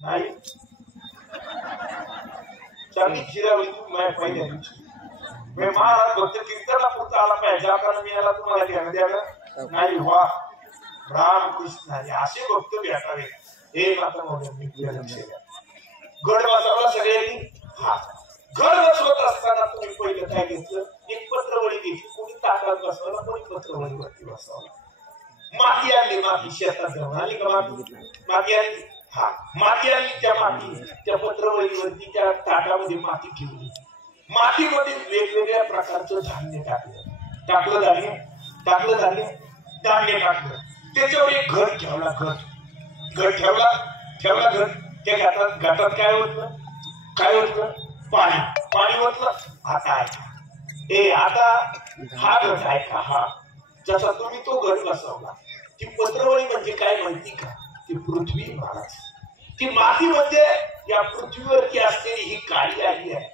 नाही चांगली जिरावली तू माझ्या पहिल्या दिवशी मी महाराज भक्त कीर्तनला पुरता आला पाहिजे कारण मी याला तुम्हाला ध्यान द्यायला नाही वा रामकृष्ण असे भक्त भेटावे हे माता म्हणून मी लक्ष द्या गड बसवला सगळ्यांनी हा गड बसवत असताना तुम्ही पहिलं काय घेतलं एक पत्रवळी घेतली कोणी ताटात बसवला कोणी पत्रवळीवरती बसवला माती आणली माती शेतात जाऊन आली का माती आणली हा माती आणली त्या माती त्या पत्रवळीवरती त्या ताटामध्ये माती ठेवली मातीमध्ये वेगवेगळ्या प्रकारचं धान्य टाकलं धान्य त्याच्यावर एक घट ठेवला घट ठेवला घट त्या घाटात काय होतं पाणी ओतलं आता ऐका आता हा घट ऐका हा जसा तुम्ही तो घट बसवला ती पत्रवळी म्हणजे काय माहिती का ती पृथ्वी महाराज ती माती म्हणजे या पृथ्वीवरती असलेली ही काळी आई आहे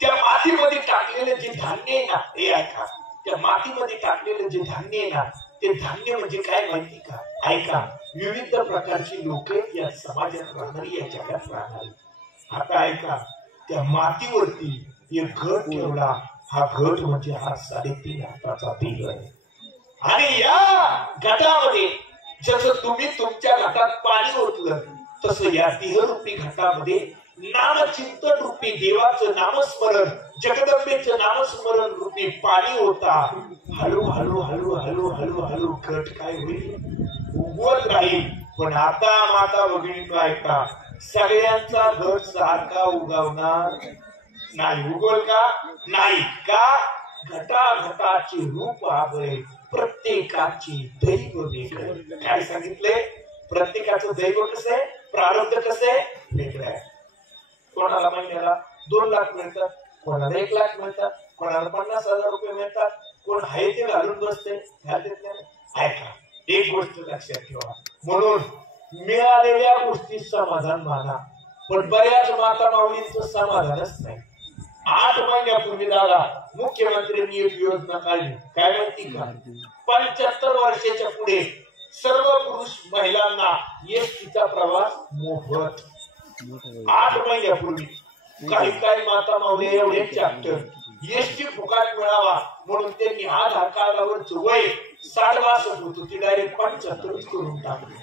त्या मातीमध्ये टाकलेलं जे धान्य आहे ना हे ऐका त्या मातीमध्ये टाकलेलं जे धान्य आहे ना ते धान्य म्हणजे काय माहिती का ऐका विविध प्रकारची लोक या समाजात राहणारी या जगात राहणारी आता ऐका त्या मातीवरती एक घट ठेवला हा घट म्हणजे हा 3.5 हाताचा देह आहे आणि या घटामध्ये जसं तुम्ही तुमच्या घटात पाणी ओतलं तसं या देहरूपी घटामध्ये नामचिंतन रूपी देवाचं नामस्मरण जगदंबेचं नामस्मरण रूपी पाणी होता हळू घट काय होईल उगवत राहील पण आता माता भगिनी ऐका सगळ्यांचा घट सारखा उगवणार नाही उगवल का नाही का घटाघटाचे रूप आगळे प्रत्येकाची दैव वेगळं काय सांगितले प्रत्येकाचं दैव कसं आहे प्रारब्ध कसं आहे वेगळं आहे कोणाला महिन्याला 2 लाख मिळतात कोणाला 1 लाख मिळतात कोणाला 50,000 रुपये मिळतात कोण आहे ते घालून बसते ऐका एक गोष्ट लक्षात ठेवा म्हणून मिळालेल्या गोष्टी समाधान माना पण बऱ्याच माता माऊलींचं समाधानच नाही 8 महिन्यापूर्वी दादा मुख्यमंत्र्यांनी एक योजना काढली काय माहिती का 75 वर्षाच्या पुढे सर्व पुरुष महिलांना एसटीचा प्रवास मोफत 8 महिन्यापूर्वी काही माता माऊली एवढे चॅप्टर एसटी फुकाट मिळावा म्हणून त्यांनी आधार कार्डावरच वय 60 होतं ते डायरेक्ट 75 करून टाकले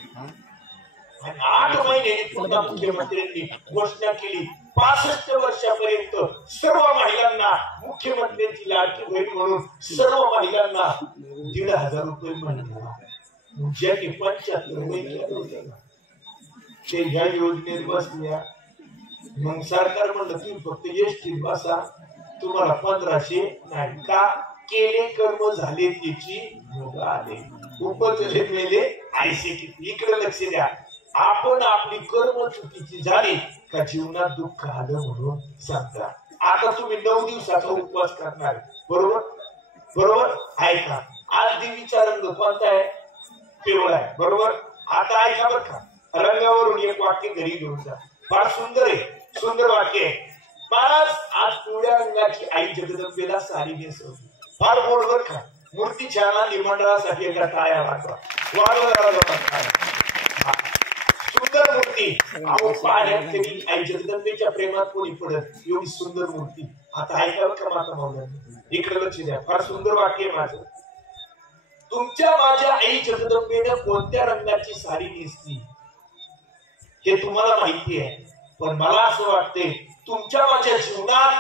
आणि 8 महिन्यांनी पुन्हा मुख्यमंत्र्यांनी घोषणा केली 65 वर्षापर्यंत सर्व महिलांना मुख्यमंत्र्यांची लाडकी बहीण म्हणून सर्व महिलांना 1,500 रुपये महिना ज्यांनी 75 ते ह्या योजनेत बसल्या मग सरकार म्हणलं तुम्ही फक्त एसटी बसा तुम्हाला 1500 नाही का केले कर्म झाले त्याची मुलं आले उपजले मेले आयसे किती इकडे लक्ष द्या आपण आपली कर्म चुकीची झाली का जीवनात दुःख आलं म्हणून सांगता आता तुम्ही 9 दिवसाचा उपवास करणार बरोबर ऐका आज देवीचा रंग कोणता आहे पिवळा आहे बरोबर आता ऐका बरं का रंगावरून एक वाक्य घरी घेऊन जा फार सुंदर आहे सुंदर वाक्य आहे महाराज आज पिवळ्या रंगाची आई जगदंबेला साडी नेसवली फार गोड बर का मूर्ती छान निमंडळासाठी एका टाळ्या वाजवा सुंदर मूर्ती आई जगदंबेच्या प्रेमात कोणी पडत एवढी सुंदर मूर्ती आता ऐकावं का माता माऊली इकडे लक्ष द्या फार सुंदर वाक्य आहे माझं तुमच्या माझ्या आई जगदंबेनं कोणत्या रंगाची साडी नेसली हे तुम्हाला माहिती आहे पण मला असं वाटते तुमच्या माझ्या जीवनात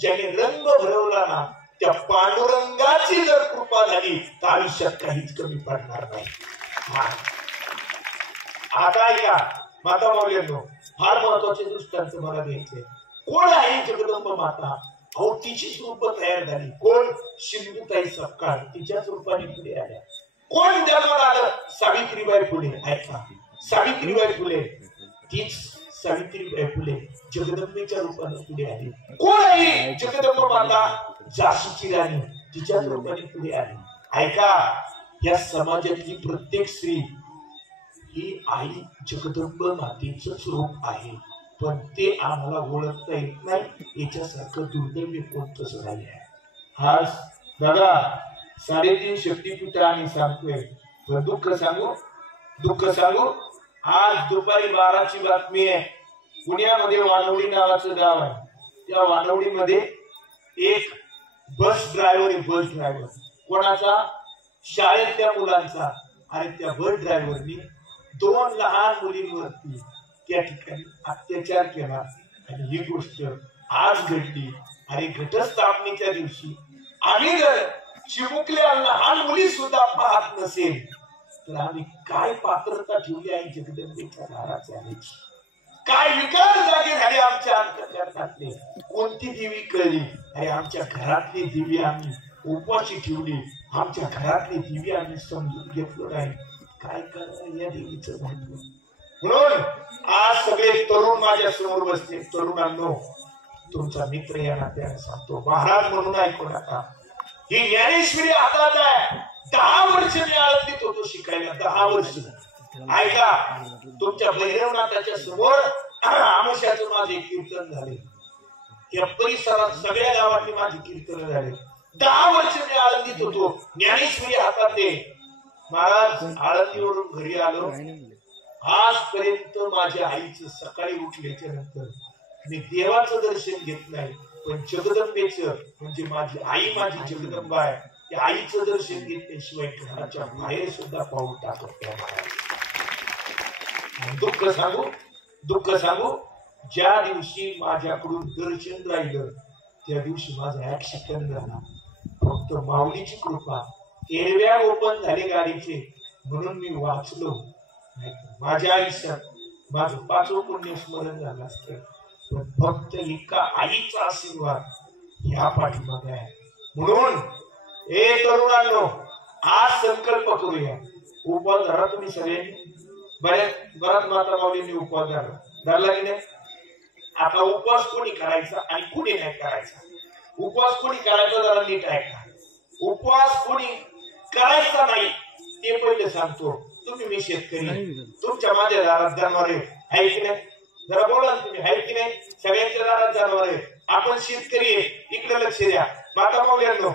ज्याने रंग भरवला ना त्या पांडुरंगाची जर कृपा झाली तर आयुष्यात काहीच कमी पडणार नाही आता ऐका माता माऊलींनो फार महत्वाचे दृष्टांत मला द्यायचे कोण आहे जगदंब माता अहो तिचीच रूप तयार झाली कोण सिंधुताई सपकाळ तिच्याच रूपाने पुढे आल्या कोण जन्माला आलं सावित्रीबाई फुले ऐका सावित्रीबाई फुले तीच सावित्रीबाई फुले जगदंबेच्या रूपाने पुढे आली कोण आहे जगदंब माता झाशीची राणी तिच्याच रूपाने पुढे आली ऐका या समाजातली प्रत्येक स्त्री ही आई जगदंब मातेचंच रूप आहे पण ते आम्हाला ओळखता येत नाही याच्यासारखं दुर्दैव कोणतंच नाही आहे आज दादा 3.5 शक्तीपीठ आम्ही सांगतोय पण दुःख सांगू आज दुपारी 12ची बातमी आहे. पुण्यामध्ये वानवडी नावाचं गाव आहे. त्या वानवडीमध्ये एक बस ड्रायव्हर आहे. बस ड्रायव्हर कोणाचा? शाळेतल्या मुलांचा. आणि त्या बस ड्रायव्हरनी 2 लहान मुलींवरती त्या ठिकाणी अत्याचार केला. आणि ही गोष्ट आज घडली. आणि घटस्थापनेच्या दिवशी आम्ही जर चिमुकल्या लहान मुली सुद्धा पाहत नसेल तर आम्ही काय पात्रता ठेवली आहे जगदंबेच्या दारात जाण्याची? काय विकार जागे झाले आमच्या अंतःकरणातले? कोणती देवी कळली? आणि आमच्या घरातली देवी आम्ही उपवाशी ठेवली. आमच्या घरातली देवी आम्ही समजून घेतलं नाही. काय करणार या देवीचं महत्व? म्हणून आज सगळे तरुण माझ्या समोर बसले. तरुणांनो, तुमचा मित्र या नात्याने सांगतो, महाराज म्हणून ऐकू नका. ही ज्ञानेश्वरी हातात आहे. 10 वर्ष मी आळंदीत होतो शिकायला. 10 वर्ष. ऐका, तुमच्या भैरवनाथाच्या समोर आमुष्याचं माझे कीर्तन झाले. या परिसरात सगळ्या गावातली माझी कीर्तन झाले. 10 वर्ष मी आळंदीत होतो. ज्ञानेश्वरी हातात आहे. महाराज, आळंदीवरून घरी आलो. आजपर्यंत माझ्या आईचं सकाळी उठल्याच्या नंतर मी देवाचं दर्शन घेत नाही, पण जगदंबेचं, म्हणजे माझी आई, माझी जगदंबा आहे, त्या आईचं दर्शन घेतल्याशिवाय घराच्या बाहेर सुद्धा पाऊल टाकत नाही. दुःख सांगू, ज्या दिवशी माझ्याकडून दर्शन राहिलं त्या दिवशी माझा ऍक्सिडेंट झाला. फक्त माऊलीची कृपा. एरव्या ओपन झाले गाडीचे म्हणून मी वाचलो. माझ्या आयुष्यात माझं 5वं पुण्य स्मरण झालं असतं, पण फक्त एका आईचा आशीर्वाद या पाठीमागे आहे. म्हणून हे तरुणांनो, आज संकल्प करूया. उपवास धरा तुम्ही सगळ्यांनी. बऱ्याच माता माऊलींनी उपवास धरला की नाही? आता उपवास कोणी करायचा आणि कोणी नाही करायचा? उपवास कोणी करायचा जरा नीट ऐका. उपवास कोणी करायचा नाही ते पहिले सांगतो. तुम्ही, मी शेतकरी, तुमच्या माझ्या दारात जनावर आहे की नाही? जरा बोला तुम्ही, आहे की नाही? सगळ्यांच्या दारात जनावर आहे. आपण शेतकरी आहे. इकडे लक्ष द्या. माता माऊल्यांनो,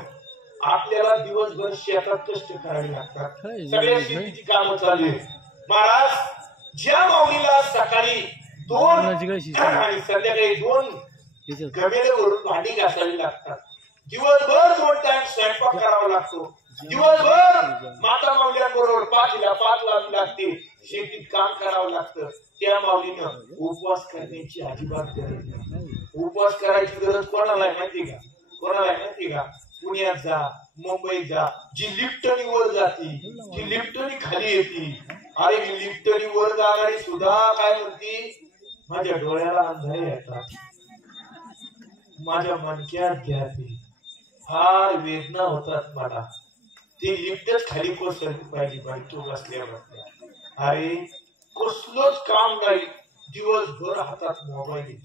आपल्याला दिवसभर शेतात कष्ट करावे लागतात. सगळ्या शेतीची कामं चालू आहेत. महाराज, ज्या माऊलीला सकाळी 2 आणि संध्याकाळी 2 गमेल्यावरून भांडी घासावी लागतात, दिवसभर 2 टाइम स्वयंपाक करावा लागतो, दिवसभर माता माऊल्यांबरोबर 5 लावी लागते, शेतीत काम करावं लागतं, त्या माऊलीनं उपवास करण्याची अजिबात गरज नाही. उपवास करायची गरज कोणाला आहे माहिती का? कोणाला आहे माहिती का? पुण्यात जा, मुंबईत जा, जी लिफ्टनी वर जाती, जी लिफ्टनी खाली येते. अरे लिफ्टनी वर जाणारी सुद्धा काय म्हणती? माझ्या डोळ्याला अंधारे येतात, माझ्या मनक्यात घ्याती, फार वेदना होतात मला. ती लिफ्टच खाली कोसळली पाहिजे बाई तू बसल्या. अरे कसलंच काम नाही, दिवसभर हातात मोबाईल.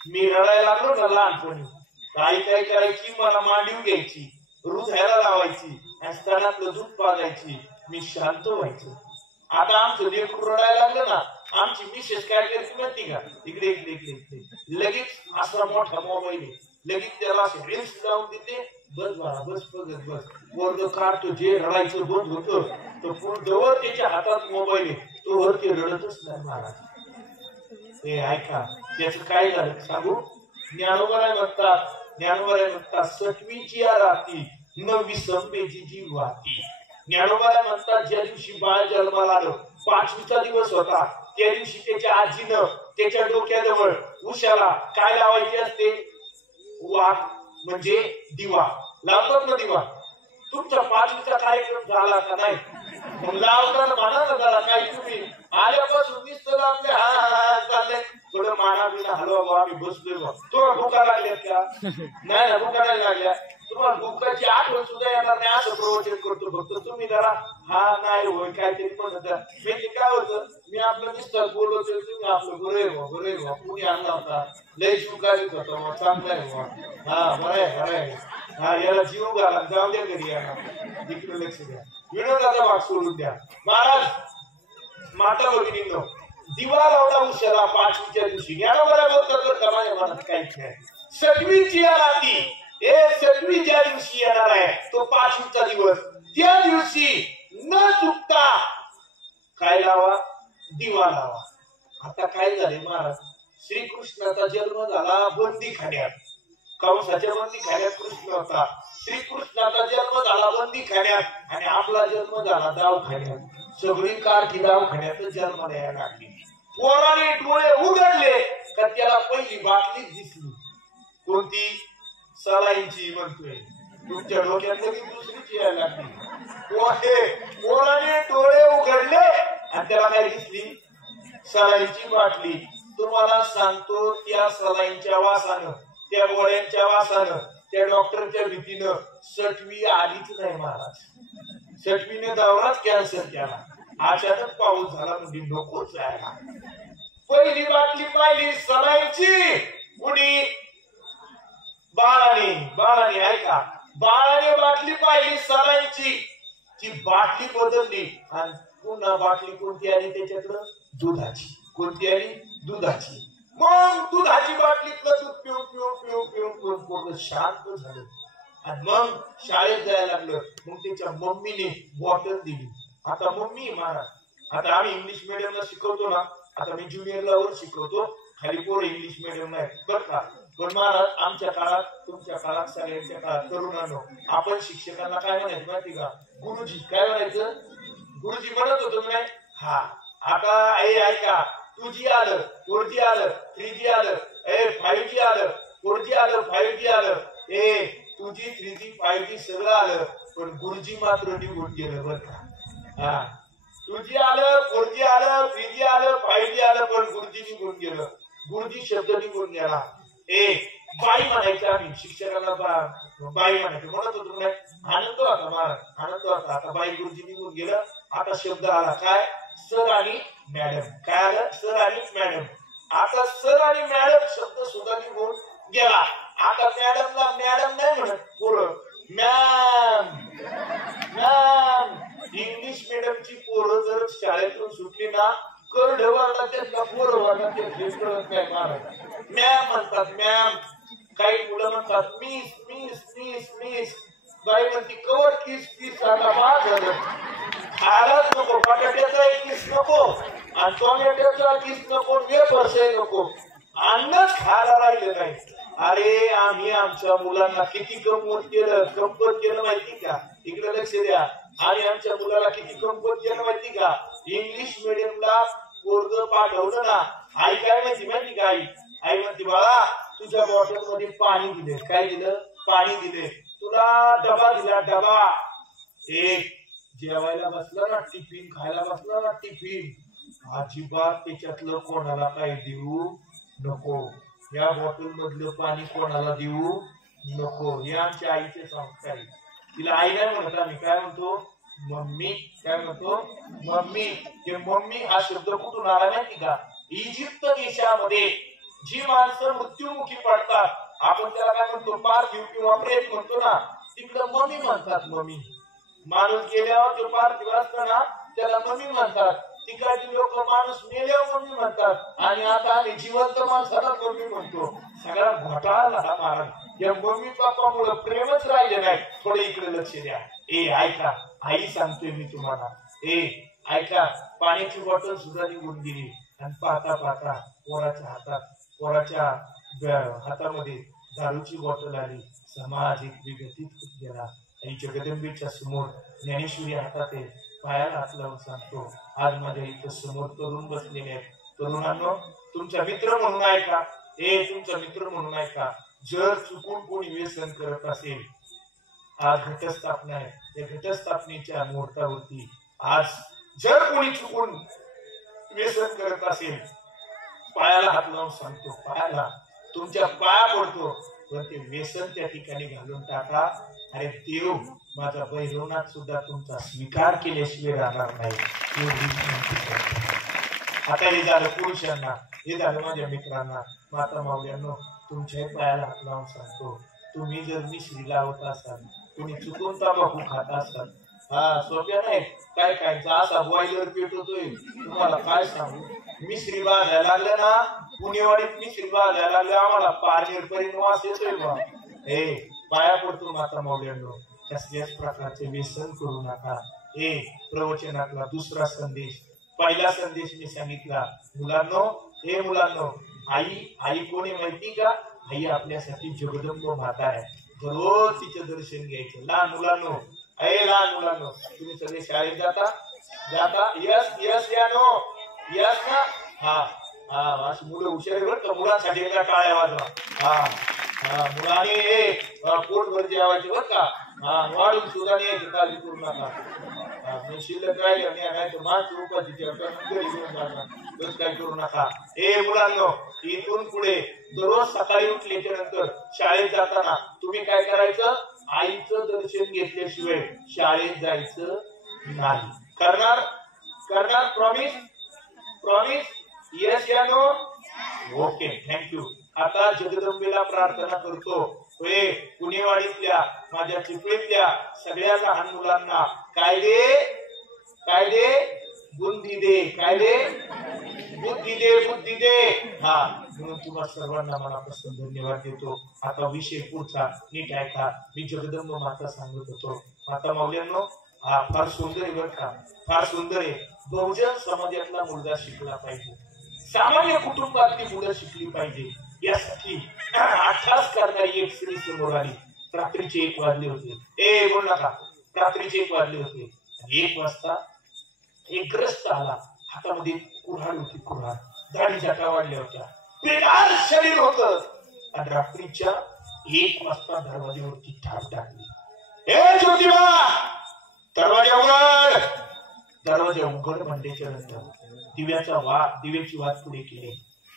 मी रडायला लागलो ना लहानपणी, काय करायची, मला मांडीव घ्यायची, रुजायला लावायची, स्तनातलं दूध पाजायची, मी शांत व्हायचो. आता आमचं लेकरू रडायला लागलं ना, आमची मिसेस काय करते माहिती का? इकडे इकडे इकडे इकडे लगेच असा मोठा मोबाईल आहे, लगेच त्याला रील्स लावून देते. बस बाळा बस, बघत बस. वर्ग काढतो, जे रडायचं बंद होतं तर पुढं त्याच्या हातात मोबाईल आहे, तो वर ते रडतच नाही. महाराज, हे ऐका, त्याचं काय झालं सांगू? ज्ञानोबा म्हणतात 7वीची या राती 9वी संपेची जी वाती. ज्ञानोबा म्हणतात ज्या दिवशी बाळ जन्माला आलं, 5वीचा दिवस होता, त्या दिवशी त्याच्या आजीनं त्याच्या डोक्याजवळ उशाला काय लावायचे असते? वात, म्हणजे दिवा लावतात ना. दिवा. तुमचा 5वीचा कार्यक्रम झाला का नाही? मग लावताना म्हणा ना जरा, काय तुम्ही आल्यापासून दिसतं आपल्या हा चाललंय, थोडं माना बिना हलवा बा, आम्ही बसलोय बा. तुम्हाला भुका लागल्यात का? नाही ना, भुका नाही लागल्या. तुम्हाला भुकाची आठवण सुद्धा येणार नाही असं प्रवचन करतो. फक्त तुम्ही जरा हा नाही होय काहीतरी म्हणत. म्हणजे काय होतं, मी आपलं दिसतात बोलवतो, तुम्ही आपलं बरं बा कुणी आणला होता, लय जीव काढत होता, चांगला आहे बा, हा बरं आहे, हा याला जीव घाला, जाऊ द्या घरी, याला इकडे लक्ष द्या, विनोदाचा भाग सोडून द्या. महाराज, माता भगिनींनो, दिवा लावला उशाला 5वीच्या दिवशी. या बरोबर का माझ्या मनात काहीच नाही. 7वीची या राती, 7वी ज्या दिवशी येणार आहे तो 5वीचा दिवस, त्या दिवशी न चुकता काय लावा? दिवा लावा. आता काय झाले महाराज, श्रीकृष्णाचा जन्म झाला बंदी खाण्यात, कंसाच्या बंदी खाण्यात कृष्ण होता. श्रीकृष्णाचा जन्म झाला बंदी खाण्यात आणि आपला जन्म झाला दवाखान्यात. सगळी कारकी दवाखान्यातच जन्म द्यायला लागली. पोराने डोळे उघडले का त्याला पहिली बाटलीच दिसली. कोणती? सलाईंची म्हणतोय. तुमच्या डोक्यात तरी दुसरीची यायला लागली. पोराने डोळे उघडले आणि त्याला काय दिसली? सलाईंची बाटली. तुम्हाला सांगतो, त्या सलाईंच्या वासानं, त्या गोळ्यांच्या वासानं, त्या डॉक्टरच्या भीतीनं सटवी आलीच नाही महाराज. सटवीने दावराच कॅन्सर केला. अचानक पाऊस झाला म्हणजे नकोच जायला. पहिली बाटली पाहिली सलाईंची. कुणी? बाळाने ऐका, बाळाने बाटली पाहिली सलाईंची. ती बाटली बदलली आणि पुन्हा बाटली कोणती आली त्याच्याकडं? दुधाची. कोणती आली? दुधाची. मग दुधाची बाटलीतलं दूध पिऊन पिऊन पिऊन पिऊन पिऊन शांत झालं आणि मग शाळेत जायला लागलं. मग त्याच्या मम्मीने बॉटल दिली. आता मम्मी महाराज, आता आम्ही इंग्लिश मिडियमला शिकवतो ना, आता मी ज्युनियरला वर शिकवतो, खाली पोर इंग्लिश मिडियम नाही बर का. पण महाराज आमच्या काळात, तुमच्या काळात, सगळ्यांच्या काळात तरुणांनो, आपण शिक्षकांना काय म्हणायचं माहिती का? गुरुजी. काय म्हणायचं? गुरुजी म्हणत होतो की नाही? हा. आता ऐका, 2G आलं, 4G आलं, 3G आलं, 5G आलं, 4G आलं, 5G आलं, 2G 3G 5G सगळं आलं, पण गुरुजी मात्र निघून गेलं बर का. हा. 2G आलं, 4G आलं, 3G आलं, 5G आलं, पण गुरुजी निघून गेलं. गुरुजी शब्द निघून गेला. बाई म्हणायचं आम्ही शिक्षकाला, बाई म्हणायचं. म्हणत होतो नाही, आनंद होता महाराज, आनंद होता. आता बाई गुरुजी निघून गेलं. आता शब्द आला काय? सर आणि मॅडम. काय आलं? सर आणि मॅडम. आता सर आणि मॅडम शब्द सुद्धा निघून गेला. आता मॅडमला मॅडम नाही म्हणत पोरं, मॅम मॅम. इंग्लिश मिडियमची पोरं जर शाळेतून सुटली ना, करढवाला त्यांना पोरं वाटत काय महाराज, मॅम म्हणतात मॅम. काही मुलं म्हणतात मिस मिस मिस मिस. बाई म्हणती कवर किस किस. आता बाद झालं. खायलाच नको, बटाट्याचा किस नको आणि टोमॅटोचा किस नको, वेफर्सही नको, अन्नच खायला राहिलं नाही. अरे आम्ही आमच्या मुलांना किती कमवत केलं माहिती का? इकडे लक्ष द्या. आणि आमच्या मुलाला किती कमवत केलं माहिती का? इंग्लिश मिडियमला पोरग पाठवलं ना, आई काय माहिती का? आई म्हणते बाळा तुझ्या बॉटल मध्ये पाणी दिले. काय दिलं? पाणी दिले. तुला डबा दिला, डबा. जेवायला बसला ना, टिफिन खायला बसला ना, टिफिन अजिबात त्याच्यातलं कोणाला काय देऊ नको. या बॉटल मधलं पाणी कोणाला देऊ नको. हे आमच्या आईचे संस्कार. तिला आई नाही म्हणत आम्ही, काय म्हणतो? मम्मी. काय म्हणतो? मम्मी. ते मम्मी हा शब्द कुठून आला माहिती का? इजिप्त देशामध्ये जी माणसं मृत्युमुखी पडतात, आपण त्याला काय म्हणतो? पार्थिव किंवा प्रेत म्हणतो ना, तिकडे मम्मी म्हणतात. मम्मी. माणूस गेल्यावर जो पार्थिव असतो ना, त्याला मम्मी म्हणतात. तिकडची लोक माणूस मेल्यावर मम्मी म्हणतात आणि आता आम्ही जिवंत माणसाला मम्मी म्हणतो. सगळा घोटाळा झाला महाराज. या मम्मी पप्पामुळे प्रेमच राहिले नाही. थोडे इकडे लक्ष द्या. ऐका, आई सांगतोय मी तुम्हाला. ऐका, पाण्याची बॉटल सुद्धा निघून गेली आणि पाहता पाहता पोराच्या हातामध्ये दारूची बॉटल आली. समाज एक विघटित होत गेला. आई जगदंबेच्या समोर ज्ञानेश्वरी हातात आहे. पायाला हात लावून सांगतो, आज माझ्या इथं समोर तरुण बसलेले आहेत. तरुणांनो, तुमचा मित्र म्हणून ऐका. तुमचा मित्र म्हणून ऐका. जर चुकून कोणी व्यसन करत असेल, आज घटस्थापना आहे. त्या घटस्थापनेच्या मुहूर्तावरती आज जर कोणी चुकून व्यसन करत असेल, पायाला हात लावून सांगतो, पायाला तुमच्या पाया पडतो, पण ते व्यसन त्या ठिकाणी घालून टाका. अरे देव माझा भैरवनाथ सुद्धा तुमचा स्वीकार केल्याशिवाय राहणार नाही. आता हे झालं पुरुषांना, हे झालं माझ्या मित्रांना. माता माऊल्यांनो, तुमच्याही पायाला हात लावून सांगतो, तुम्ही जर मिश्री लावत असाल, तुम्ही चुकून तंबाखू खात असाल, सोप्या नाही काय खायचं, असा बॉयलर पेटवतोय तुम्हाला काय सांगू. मिश्री बाजायला लागलं ना, पुणेवाडीत मिश्री बाजायला लागलं, आम्हाला पारनेर पर्यंत वास येतोय बा. पाया पडतो माता माऊल्यांनो, कसल्याच प्रकारचे व्यसन करू नका. प्रवचनातला दुसरा संदेश, पहिला संदेश मी सांगितला, मुलांनो, हे मुलांनो, आई कोणी माहिती का? आई आपल्यासाठी जगदंब माता आहे. दररोज तिचं दर्शन घ्यायचं. लहान मुलांनो, लहान मुलांनो, तुम्ही सगळे शाळेत जाता? यस यस या नो यस ना? हा मुलं हुशार बरं का. मुलांसाठी एकदा टाळ्या वाजवा. मुलांनी पोटभर जेवायचे बरं का. वाढून सुद्धा न्यायचं, काळजी करू नका. शिल्लक राहिले नाही तर माणसं रुपाची घरी घेऊन जाणार. तसं काय करू नका. मुलांनो, इथून पुढे दररोज सकाळी उठल्याच्या नंतर शाळेत जाताना तुम्ही काय करायचं? आईचं दर्शन घेतल्याशिवाय शाळेत जायचं नाही. करणार प्रॉमिस यस या नो? Okay, thank you. आता जगदंबेला प्रार्थना करतो, पुणेवाडीतल्या माझ्या चिपळीतल्या सगळ्या लहान मुलांना काय दे? बुद्धी दे. म्हणून तुम्हाला सर्वांना मनापासून धन्यवाद देतो. आता विषय पुढचा नीट ऐका. मी जगदंब माता सांगत होतो. माता माऊल्यांनो, फार सुंदर आहे बरं का, फार सुंदर आहे. बहुजन समाजातला मुलगा शिकला पाहिजे, सामान्य कुटुंबातली मुलं शिकली पाहिजे. यासाठी 28 करणारी एक स्त्री समोर आली. रात्रीचे 1 वाजले होते. बोल नका. रात्रीचे 1 वाजले होते. 1 वाजता एक ग्रस्त आला. हातामध्ये कुऱ्हाड होती. दाढी जाटा वाढल्या होत्या. बेकार शरीर होत. आणि रात्रीच्या 1 वाजता दरवाज्यावरती ठाप टाकली. ज्योतिबा, दरवाजा उघड म्हणल्याच्या नंतर दिव्याची वाट पुढे केली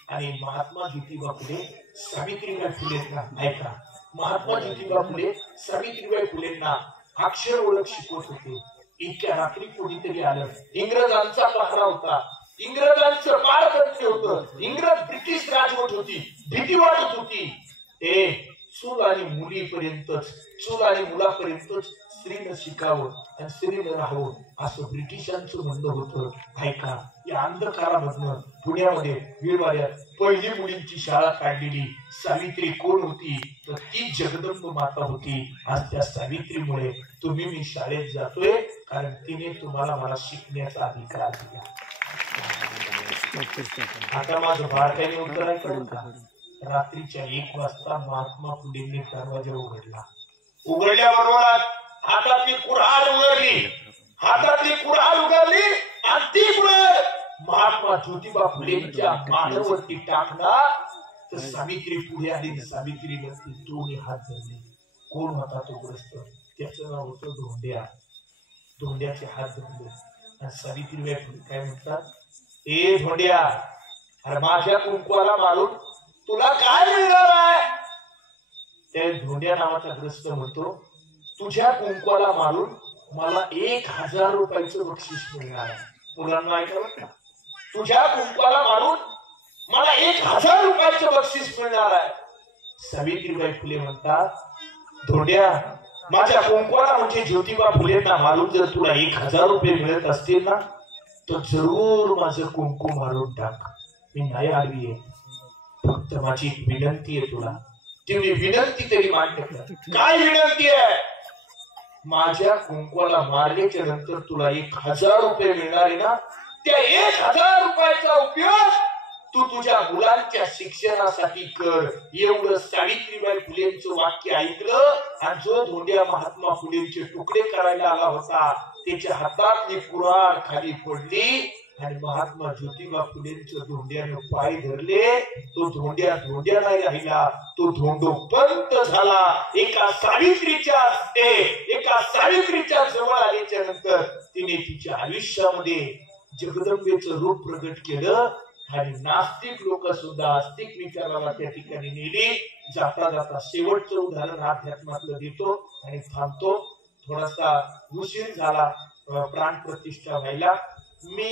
आणि महात्मा ज्योतिबा फुले सावित्रीबाई फुलेंना ऐका. महात्मा ज्योतिबा फुले सावित्रीबाई फुलेंना अक्षर ओळख शिकवत होते. इतक्या रात्री कोणीतरी आलं. इंग्रजांचा पहारा होता. इंग्रजांचं पारतंत्र्य होतं. इंग्रज ब्रिटिश राजवट होती. भीती वाटत होती. चूल आणि मुलापर्यंतच स्त्रीनं शिकावं आणि स्त्रीनं राहावं असं ब्रिटिशांचं म्हणणं होतं. ऐका, या अंधकारामधनं पुण्यामध्ये वीरवाड्यात पहिली मुलींची शाळा काढलेली सावित्री कोण होती? तर ती जगदंब माता होती. आज त्या सावित्रीमुळे मी शाळेत जातोय, कारण तिने तुम्हाला मला शिकण्याचा अधिकार दिला. आता माझं बारकाईने उत्तर ऐकलं का? रात्रीच्या 1 वाजता महात्मा फुलेंनी दरवाजा उघडल्याबरोबर हातातली कुऱ्हाड उघडली आणि ती कुऱ्हाड महात्मा ज्योतिबा फुलेंच्या मानेवरती टाकला. तर सावित्री पुढे आली. सावित्रीने दोन्ही हात धरले. कोण होता तो ग्रस्त? त्याचं नाव होतं धोंड्या. धोंड्याचे हात धरले आणि सावित्रीबाई फुले काय म्हणतात? धोंड्या, अरे माझ्या कुंकवाला मारून तुला काय मिळणार आहे? त्या धोंड्या नावाचा ग्रस्त म्हणतो, तुझ्या कुंकवाला मारून मला 1000 रुपयाचं बक्षीस मिळणार आहे. मुलांना ऐकलं का? तुझ्या कुंकवाला मारून मला 1000 रुपयाचं बक्षीस मिळणार आहे. सावित्रीबाई फुले म्हणतात, धोंड्या, माझ्या कुंकवाला म्हणजे ज्योतिबा फुलेंना मारून जर तुला 1000 रुपये मिळत असतील ना, तर जरूर माझं कुंकू मारून टाक. मी नाही आडवी आहे, फक्त माझी एक विनंती आहे तुला. तेवढी विनंती तरी मान्य कर. काय विनंती आहे? माझ्या कुंकवाला मारल्याच्या नंतर तुला 1000 रुपये मिळणार आहे ना, त्या 1000 रुपयाचा उपयोग तू तुझ्या मुलांच्या शिक्षणासाठी कर. एवढं सावित्रीबाई फुलेंचं वाक्य ऐकलं आणि जो धोंड्या महात्मा फुलेंचे तुकडे करायला आला होता त्याच्या हातातली कुऱ्हाड खाली पडली आणि महात्मा ज्योतिबा फुलेंचं धोंड्याने पाय धरले. तो धोंड्या नाही राहिला, तो धोंडोपंत झाला. एका सावित्रीच्या जवळ आल्याच्या नंतर तिने तिच्या आयुष्यामध्ये जगदंबेचं रूप प्रगट केलं आणि नास्तिक लोक सुद्धा आस्तिक विचाराला त्या ठिकाणी नेली. जाता शेवटचं उदाहरण अध्यात्मातलं देतो आणि थांबतो. थोडासा उशीर झाला प्राण प्रतिष्ठा व्हायला. मी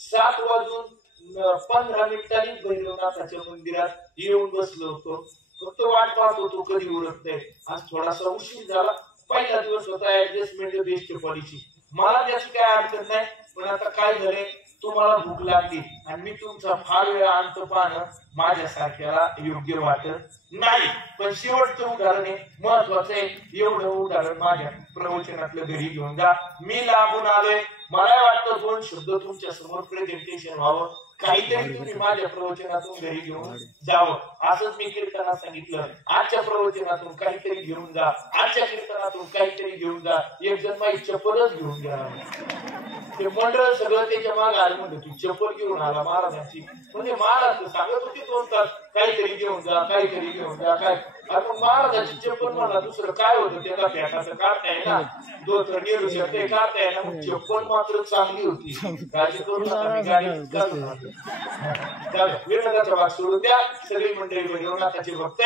7:15 भैरवनाथाच्या मंदिरात येऊन बसलो होतो. फक्त वाट पाहत होतो कधी उरकत नाही. आज थोडासा उशीर झाला. पहिला दिवस होता, ऍडजस्टमेंट बेस्ट पॉलिसी. मला त्याची काय अडचण नाही, पण आता काय झाले, तुम्हाला भूक लागली आणि मी तुमचा फार वेळ आणतो पाहणं माझ्यासारख्याला योग्य वाटत नाही. पण शेवटचं उदाहरण आहे, महत्वाचं आहे. एवढं उदाहरण माझ्या प्रवचनातलं घरी घेऊन जा. मी लांबून आलोय, मला वाटतं 2 शब्द तुमच्या समोर प्रेझेंटेशन व्हावं, काहीतरी तुम्ही माझ्या प्रवचनातून घरी घेऊन जावं. असंच मी कीर्तनात सांगितलं, आजच्या प्रवचनातून काहीतरी घेऊन जा, आजच्या कीर्तनातून काहीतरी घेऊन जा. एक जण माझी चप्पलच घेऊन गेला. ते मंडळ सगळं त्याच्या मागे आलं, म्हणलं तू चप्पल घेऊन आला महाराजांची. म्हणजे महाराज सांगत होते 2 तास काहीतरी घेऊन जा, काहीतरी घेऊन जा. काय आपण महाराजांची चप्पल म्हणला, दुसरं काय होतं त्याला फेटाचं काढताय ना, दोन नेहरू शकते काढताय ना. मग चप्पल मात्र चांगली होती, काळजी करू नका. विनोदाचा भाग सोडून द्या. सगळी मंडळी घेऊन आताचे भक्त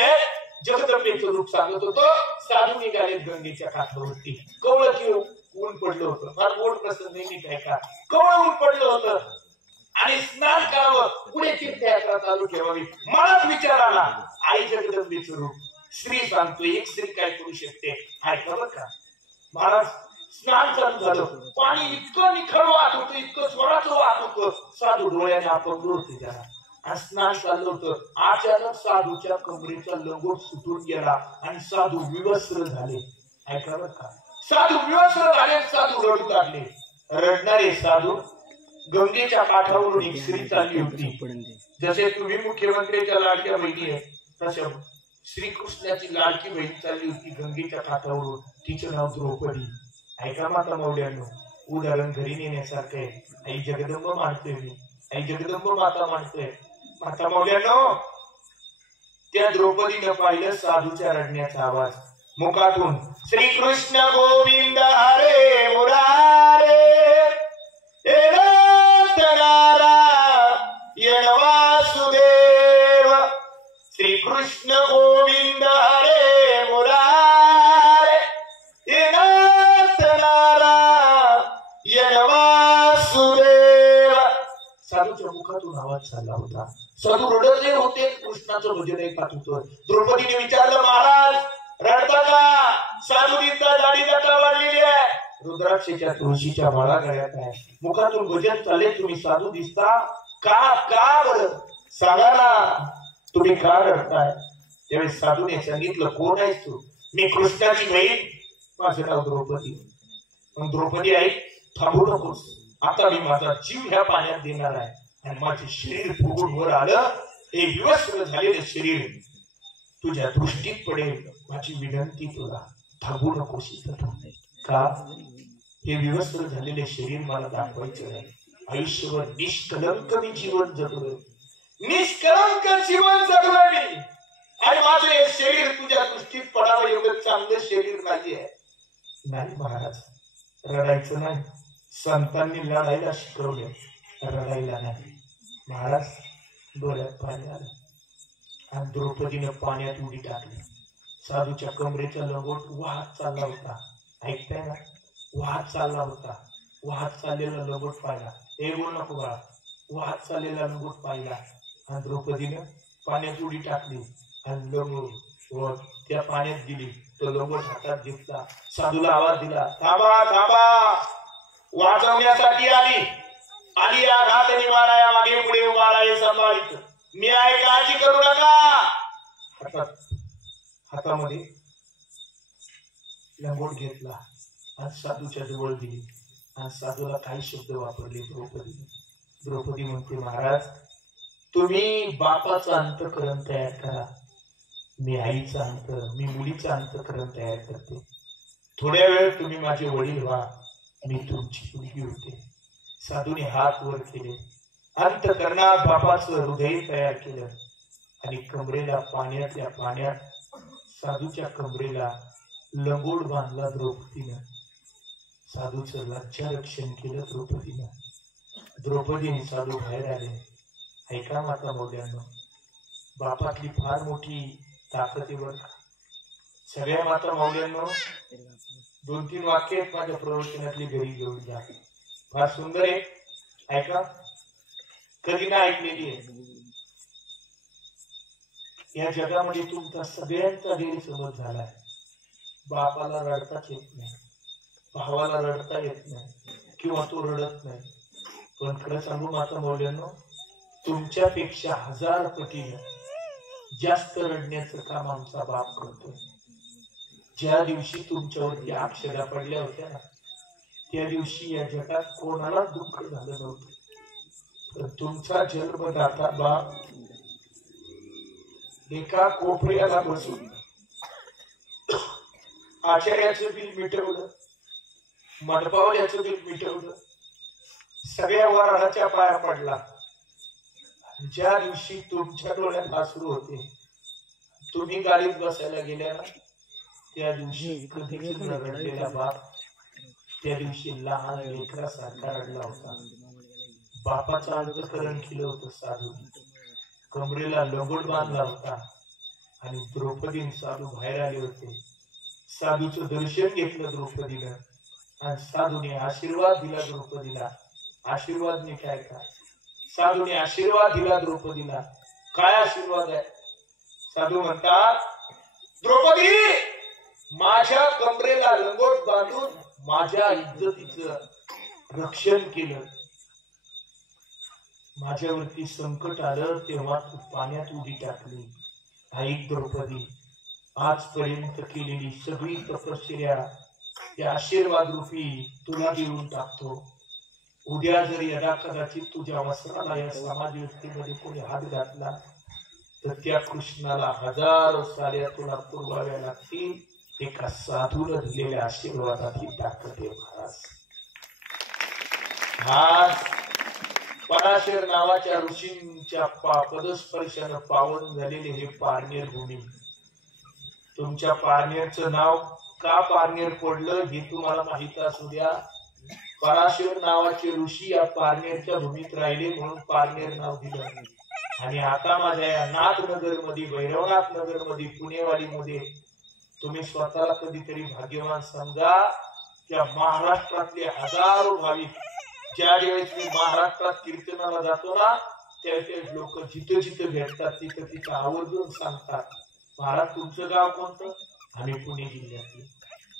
जगदंबेचं रूप सांगत होतो. साधू निघाले गंगेच्या काठावरती. कवळ की ऊन पडलं होतं, फार मोठ प्रसंग नाही काय का. कवळ ऊन पडलं होतं आणि स्नान करावं, पुढे तीर्थयात्रा चालू ठेवावी. मलाच विचार आला, आई जगदंबेचं रूप स्त्री सांगतो, एक स्त्री काय करू शकते ऐका बरं का. महाराज स्नान चालू झालं, पाणी इतकं निखळ वाहत होतं, इतकं स्वराचं वाहत होतं, साधू डोळ्याने अपंग होते त्याला. आणि स्नान चाललं होतं, अचानक साधूच्या कमरेचा लंगोट सुटून गेला आणि साधू विवस्त्र झाले. ऐका बरं का, साधू विवस्त्र झाले, साधू रडू लागले. रडणारे साधू गंगेच्या काठावरून एक स्त्री चालली होती. जसे तुम्ही मुख्यमंत्र्यांच्या लाडक्या बहिणी आहे, तशा श्रीकृष्णाची लाडकी बहीण चालली होती गंगेच्या काठावरून. तिचं नाव द्रौपदी. ऐका माता मौल्यांनो, उदाहरण घरी नेण्यासारखं आहे. आई जगदंब मानतोय मी, आई जगदंब माता मानतोय. माता मौल्यांनो, त्या द्रौपदीनं पाहिलं साधूच्या रडण्याचा आवाज. मुखातून श्रीकृष्ण गोविंद हरे मुरारे नारायण वासुदेव. श्रीकृष्ण गोविंद हरे मुरारे नारायण वासुदेव. साधूच्या मुखातून आवाज चालला होता. साधू रडले होते, कृष्णाचं भजन ऐकत होतं. द्रौपदीने विचारलं, महाराज रडता का? साधू दिसता, दाढी जटा वाढलेली आहे, रुद्राक्षाच्या तुळशीच्या माळा गळ्यात आहे, मुखातून भजन चालले, तुम्ही साधू दिसता का? का बरं सांगा ना, तुम्ही का रडताय? त्यावेळी साधूने सांगितलं, कोण आहेस तू? मी कृष्णाची बहीण, माझं नाव द्रौपदी. मग द्रौपदी आई, थांबू नकोस, आता मी माझा जीव ह्या पाण्यात देणार आहे आणि माझे शरीर फुगून वर आलं, हे विवस्त्र झालेलं शरीर तुझ्या दृष्टीत पडेल. माझी विनंती तुला, थांबू नकोस इथं. का? हे विवस्त्र झालेले शरीर मला दाखवायचं आहे. आयुष्यभर निष्कलंक मी जीवन जगलोय, निष्कलंक जीवन जगलोय मी, आणि माझं हे शरीर तुझ्या दृष्टीत पडावं एवढं चांगलं शरीर नाही आहे. नाही महाराज, रडायचं नाही. संतांनी लढायला शिकवले, रडायला नाही. महाराज डोळ्यात पाणी आलं आणि द्रौपदीनं पाण्यात उडी टाकली. साधूच्या कमरेचा लंगोट वाहत चालला होता. ऐकताय ना, वाहत चालला होता. वाहत चाललेला लंगोट पाहिला. हे बोल नको बाळा, वाहत चाललेला लंगोट पाहिला आणि द्रौपदीनं पाण्यात उडी टाकली आणि लंगोट त्या पाण्यात गेली. तो लंगोट हातात घेतला, साधूला आवाज दिला, थांबा थांबा, वाचवण्यासाठी आली आली या घात निवारा, या मागे पुढे उभा राहा, सांभाळित मी आहे, काळजी करू नका. हातामध्ये लंगोट घेतला आणि साधूच्या जवळ दिली आणि साधूला काही शब्द वापरले द्रौपदीने. द्रौपदी म्हणते, महाराज तुम्ही बापाचं अंतःकरण तयार करा, मी आईचं मी मुलीचं अंतःकरण तयार करते. थोड्या वेळ तुम्ही माझे वडील व्हा, मी तुमची मुलगी होते. साधूने हात वर केले, अंतःकरणात बापाचं हृदय तयार केलं आणि कमरेला पाण्यातल्या पाण्यात साधूच्या कमरेला लंगोट बांधला द्रौपदीनं. साधूचं लज्जारक्षण केलं द्रौपदीनं. द्रौपदीने साधू बाहेर आले. ऐका माता मौल्यांनो, बापातली फार मोठी ताकद आहे बरं. सगळ्या माता मौल्यांनो, 2-3 वाक्य आहेत माझ्या प्रवचनातली, घरी घेऊन जा. फार सुंदर आहे, ऐका, कधी ना ऐकलेली आहे. या जगामध्ये तुमचा सगळ्यांचा गैरसमज झालाय. बापाला रडताच येत नाही, भावाला रडता येत नाही किंवा तो रडत नाही, पण खरं सांगू माता मौल्यांनो, तुमच्यापेक्षा 1000 पटीने जास्त रडण्याचं काम आमचा बाप करतोय. ज्या दिवशी तुमच्यावरती अक्षरा पडल्या होत्या ना, त्या दिवशी या जगात कोणाला दुःख झालं नव्हतं. पण तुमचा जन्मदाता बाप एका कोपऱ्याला बसून आचार्याचं बिल मिटवलं, मंडपावल्याचं बिल मिटवलं, सगळ्या वराडाच्या पाया पडला. ज्या दिवशी तुमच्या डोळ्यात अश्रू होते, तुम्ही गाडीत बसायला गेल्या ना, त्या दिवशी कधीच न रडलेला बाप त्या दिवशी लहान लेकरासारखा रडला होता. बापाचं अंतःकरण केलं होतं साधू, कमरेला लंगोट बांधला होता आणि द्रौपदी साधू बाहेर आले होते. साधूचं दर्शन घेतलं द्रौपदीनं आणि साधूने आशीर्वाद दिला द्रौपदीला. आशीर्वादने काय काय साधूने आशीर्वाद दिला द्रौपदीला. काय आशीर्वाद आहे? साधू म्हणतात, द्रौपदी माझ्या कमरेला लंगोट बांधून माझ्या इज्जतीचं रक्षण केलं. माझ्यावरती संकट आलं तेव्हा तू पाण्यात उडी टाकली. ऐक द्रौपदी, आजपर्यंत केलेली सगळी तपश्चर्या त्या आशीर्वाद रूपी तुला देऊन टाकतो. उद्या जर यदा कदाचित तुझ्या वस्त्राला या समाज व्यवस्थेमध्ये कोणी हात घातला तर त्या कृष्णाला 1000 साऱ्या तुला पुरवाव्या लागतील. एका साधूला दिलेल्या आशीर्वादाची ताकद आहे महाराज. आज पराशर नावाच्या ऋषींच्या पदस्पर्शानं पावन झालेले हे पारनेर भूमी. तुमच्या पारनेरचं नाव का पारनेर पडलं हे तुम्हाला माहित असू द्या. पराशर नावाचे ऋषी या पारनेरच्या भूमीत राहिले म्हणून पारनेर नाव दिलं. आणि आता माझ्या या नाथनगर मध्ये, भैरवनाथ नगर मध्ये, पुणेवाडी मध्ये तुम्ही स्वतःला कधीतरी भाग्यवान समजा. त्या महाराष्ट्रातले हजारो भाविक ज्या वेळेस मी महाराष्ट्रात कीर्तनाला जातो ना, त्यावेळेस लोक जिथं जिथं भेटतात तिथं तिथं आवर्जून सांगतात, महाराज तुमचं गाव कोणतं? आम्ही पुणे जिल्ह्यातले.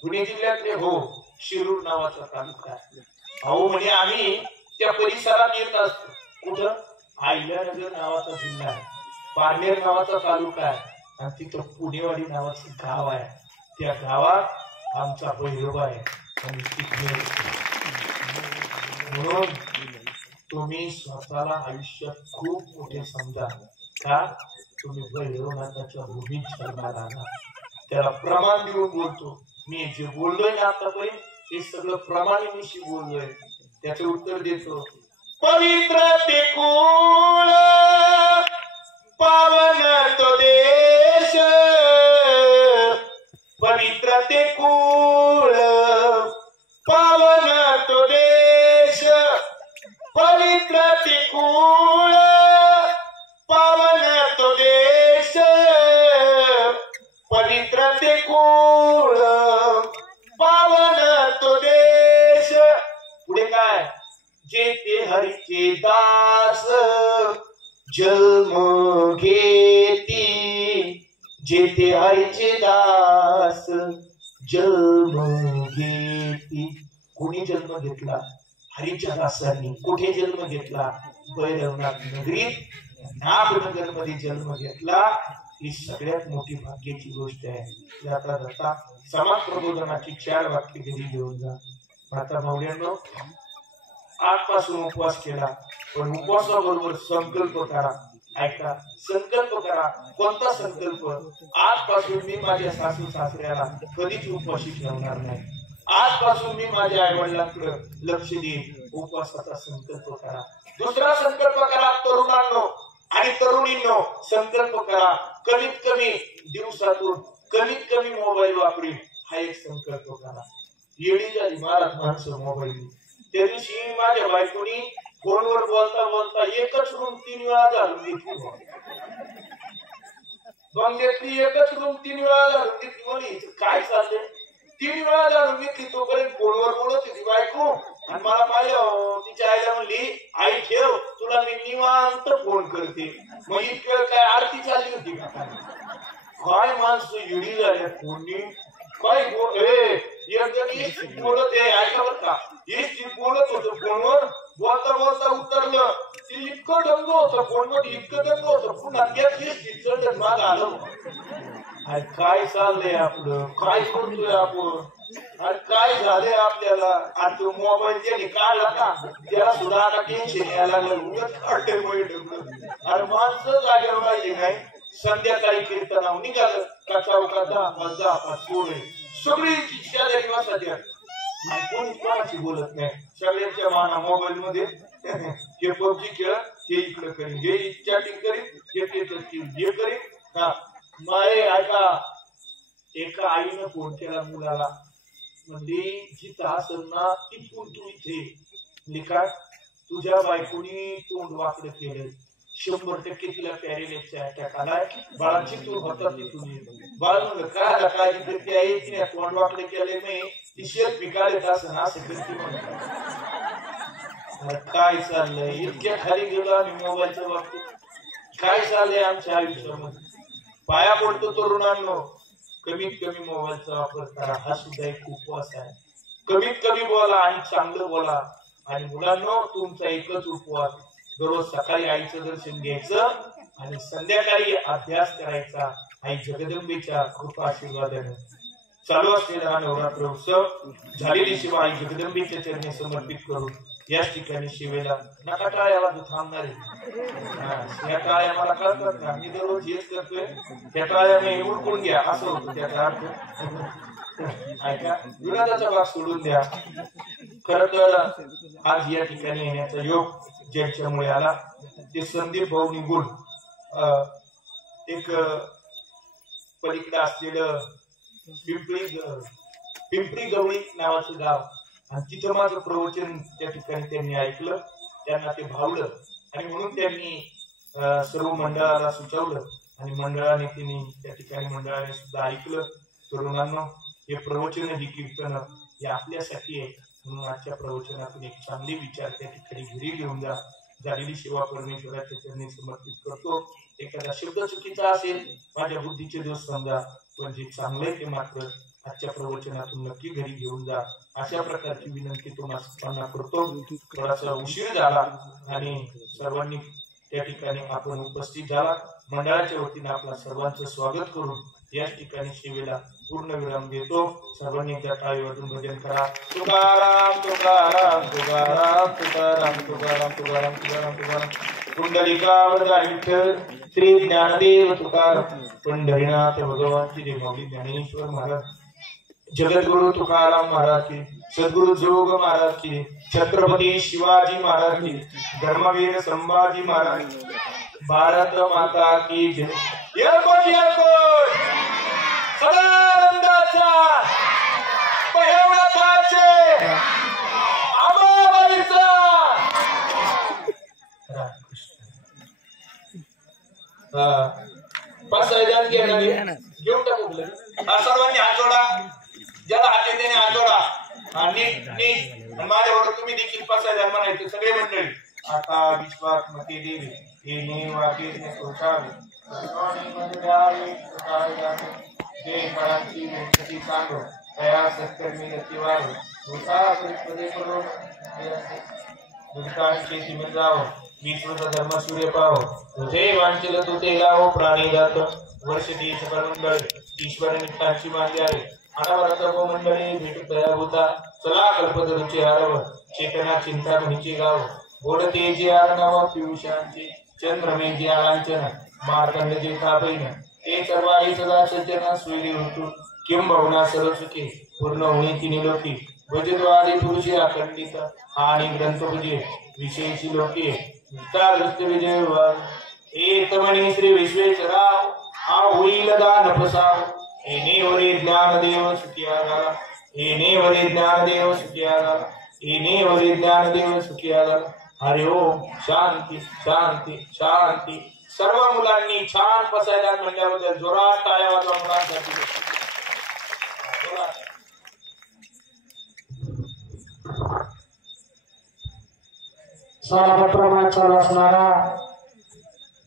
पुणे जिल्ह्यातले? हो. शिरूर नावाचा तालुका आहे. अहो म्हणे आम्ही त्या परिसरात येत असतो. कुठं? अहिल्यानगर नावाचा जिल्हा आहे, पारनेर नावाचा तालुका आहे आणि तिथं पुणेवाडी नावाचं गाव आहे. त्या गावात आमचा भैरव आहे. म्हणून तुम्ही स्वतःला आयुष्यात खूप मोठे समजा. का? तुम्ही भैरवनाथाच्या भूमीत जन्माला आला. त्याला प्रमाण देऊन बोलतो. मी जे बोललोय ना आतापर्यंत हे सगळं प्रमाणिशी बोललोय. त्याचं उत्तर देतो. पवित्र ते कुळ पावन तो देश, पवित्र ते कुळ पावन तो देश, पवित्र ते कुळ पावन तो देश, पवित्र ते कुळ पावन तो देश. पुढे काय? जे ते हरीचे दास जन्म घेती, जे ते हरीचे दास जन्म घेती. कोणी जन्म घेतला? हरीच्या दासांनी. कुठे जन्म घेतला? भैरवनाथ नगरीत, नागनगर मध्ये जन्म घेतला. ही सगळ्यात मोठी भाग्याची गोष्ट आहे. जाता जाता समाज प्रबोधनाची 4 वाक्य घरी घेऊन जा. माता मौल्यांनो, आजपासून उपवास केला, पण उपवासाबरोबर संकल्प करा. ऐका, संकल्प करा. कोणता संकल्प? आजपासून मी माझ्या सासू सासऱ्याला कधीच उपवासी ठेवणार नाही. आजपासून मी माझ्या आई वडिलांकडे लक्ष देईन. उपवासाचा संकल्प करा. दुसरा संकल्प करा तरुणांनो आणि तरुणींनो, संकल्प करा कमीत कमी दिवसातून कमीत कमी मोबाईल वापरीन. हा एक संकल्प करा. येडी झाली महाराज माणसं मोबाईल. त्या दिवशी माझ्या बायकोनी फोनवर बोलता बोलता एकच रूम 3 वेळा घालून घेतली. बंगल्यातली एकच रूम 3 वेळा घालून घेतली. म्हणे काय चाललंय? 3 वेळा घालून घेतली. तोपर्यंत फोनवर बोलत होती बायको आणि मला पाहिलं. तिच्या आईला म्हणली, आई ठेव, तुला मी निवांत फोन करते. मग इतकं काय आरती चालली होती का? काय माणसं येडी झाल्या फोननी. काय बोलत आहे ऐका बर का, बोलत होतं फोनवर. बोलता बोलता उतरलं ते इतकं दंग होतं फोन मध्ये इतकं दंग होतं पुन्हा त्याच माग आलं. अरे काय चाललंय आपलं काय करतोय आपण अरे काय झालंय आपल्याला आणि तो मोबाईल त्याने काढला का त्याला सुद्धा आता टेन्शन यायला लागलं उगाच काढतोय अरे माणसं जागेवर राहिली नाही. संध्याकाळी कीर्तनावर निघालं का चौकात 10-5 सोडे सगळी शेजारी वासाच्या आणि कोणीच कोणाशी बोलत नाही. सगळ्यांच्या माना मोबाईल मध्ये हे पबजी खेळ हे इकडे करीन हे चॅटिंग करीन हे करीन हा माय ऐका. एका आईनं फोन केला मुलाला म्हणजे जिथं असेल ना तिथून तू इथे लिखा तुझ्या बायकोनी तोंड वाकडं केलं 100% तिला पॅरेलेक्सचा अटॅक आलाय बाळाची तू होता तिथून बाळ म्हणलं काय काय तिथे आहे तिने तोंड वाकडे केले नाही ती शेत पिकाळत असं ना असं करते म्हणून काय चाललंय इतक्या खाली गेलो आम्ही मोबाईलच्या बाबतीत काय चाललंय आमच्या आयुष्यामध्ये. पाया पडतो तरुणांनो कमीत कमी मोबाईलचा वापर करा हा सुद्धा एक उपवास आहे. कमीत कमी बोला आणि चांगलं बोला. आणि मुलांनो तुमचा एकच उपवास दररोज सकाळी आईचं दर्शन घ्यायचं आणि संध्याकाळी अभ्यास करायचा. आई जगदंबेच्या कृपा आशीर्वादाने चालू असलेला हा नवरात्र उत्सव झालेली सेवा आई जगदंबेच्या चरणी समर्पित करून याच ठिकाणी शिवेला नका टाळ्याला जो थांबणार आहे. या टाळ्या मला कळतात ना मी दररोज हेच करतोय त्या टाळ्या मी उडकून घ्या असं होतं त्याचा अर्थ. ऐका विनोदाचा भाग सोडून द्या. खर तर आज या ठिकाणी येण्याचा योग ज्यांच्यामुळे आला ते संदीप भाऊ निगुण एक पलीकडे असलेलं पिंपरी गवळी नावाचं गाव आणि तिथं माझं प्रवचन त्या ठिकाणी त्यांनी ऐकलं त्यांना ते भावलं आणि म्हणून त्यांनी सर्व मंडळाला सुचवलं आणि मंडळाने त्यांनी त्या ठिकाणी मंडळाने सुद्धा ऐकलं. तरुणांनो हे प्रवचन ही कीर्तन हे आपल्यासाठी आहे म्हणून आजच्या प्रवचनातून एक चांगले विचार त्या ठिकाणी घरी घेऊन जा. झालेली सेवा परमेश्वराच्या चरणी समर्पित करतो. एखादा शब्द चुकीचा असेल माझ्या बुद्धीचे दोष समजा पण जे चांगले ते मात्र आजच्या प्रवचनातून नक्की घरी घेऊन जा अशा प्रकारची विनंती तुम्हाला करतो. थोडासा उशीर झाला आणि सर्वांनी त्या ठिकाणी आपण उपस्थित झाला. मंडळाच्या वतीने आपल्या सर्वांचं स्वागत करून या ठिकाणी सेवेला पूर्ण विराम देतो. सर्वांनी एकदा टाळी वाजून भजन करा. तुकाराम तुकाराम तुकाराम तुकाराम तुकाराम तुकाराम तुकाराम तुकाराम पुंडलिकावरदार विठ्ठल श्री ज्ञानदेव तुकाराम पंढरीनाथ भगवान श्री माऊली ज्ञानेश्वर महाराज जगद्गुरु तुकाराम महाराज की सद्गुरु जोग महाराज की छत्रपती शिवाजी महाराज की धर्मवीर संभाजी महाराज भारत माता की जय. सदानंदाचा भैरवनाथाचे आंबाबाईचा घेऊन टाकू सर्वांनी हात जोडा. ज्याला हात येते त्याने हात जोडा. नीट माझ्याबरोबर तुम्ही देखील 5,000 म्हणायचे सगळे मंडळी. आता विश्वात्मके देवी हे वाक्य फळांची व्यक्ती सांगो तया सत्कर्मी गती वाढो दुष्टांची सिमेंट जावो विश्वचा धर्म सूर्य पाहो तुझे वांचल तू ते लावो प्राणी जात वर्ष देश मंडळ ईश्वर निष्ठांची मानली आहे. अनावरत मंडळी भेटू तया होता चला कल्पतरूचे हरव चेतना चिंता म्हणीचे गाव गोड तेजे आरणाव पियुषांचे चंद्रमेजी आलांचन मार्कंड जे थापैन ते सर्वाही सदा सज्जन सुईली होतो किंबहुना सर्व सुखे पूर्ण होणे तिने लोकी भजद्वारी पुरुषे अखंडित आणि ग्रंथभुजे विशेषी लोके विस्तारस्त विजय एकमणी श्री विश्वेश्वराव हा होईल दान प्रसाव एने वरे ज्ञानदेव सुखिया झाला एने वरे ज्ञानदेव सुखिया झाला एने वरे ज्ञानदेव सुखिया झाला. हरि ओम शांती शांती शांती. सर्व मुलांनी छान बसायला म्हणल्याबद्दल जोरात टाळ्या वाजवा मुलांसाठी. सालाप्रमाणे चालू असणारा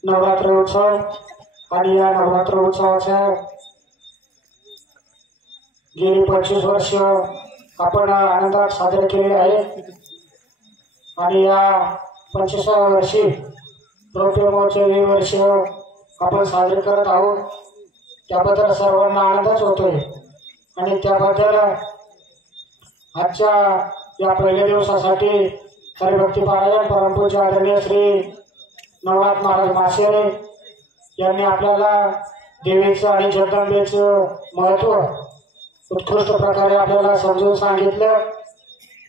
नवरात्र उत्सव आणि या नवरात्र उत्सवाच्या गेली 25 वर्ष आपण आनंदात साजरे केले आहे. आणि या 25व्या वर्षी रौप्य महोत्सवी वर्ष आपण साजरे करत आहोत. त्याबद्दल सर्वांना आनंदच होतोय आणि त्याबद्दल आजच्या या पहिल्या दिवसासाठी हरिभक्ती पारायण परमपूज्य आदरणीय श्री नवनाथ महाराज माशेरे यांनी आपल्याला देवीचं आणि जगदंबेचं महत्त्व उत्कृष्ट प्रकारे आपल्याला समजून सांगितलं.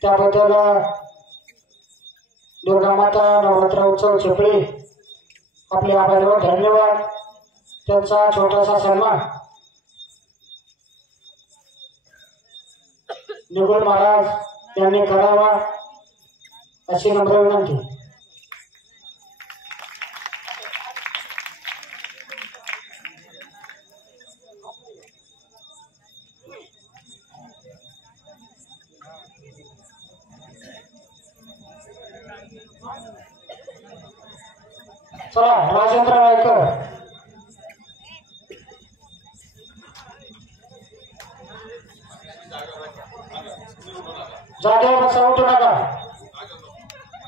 त्याबद्दल दुर्गामाता नवरात्र उत्सव चिपळी आपले आभार व धन्यवाद. त्यांचा छोटासा सन्मान निगुल महाराज यांनी करावा अशी नम्र विनंती. चला राजेंद्र नायकर जागेवर बसा, उठू नका.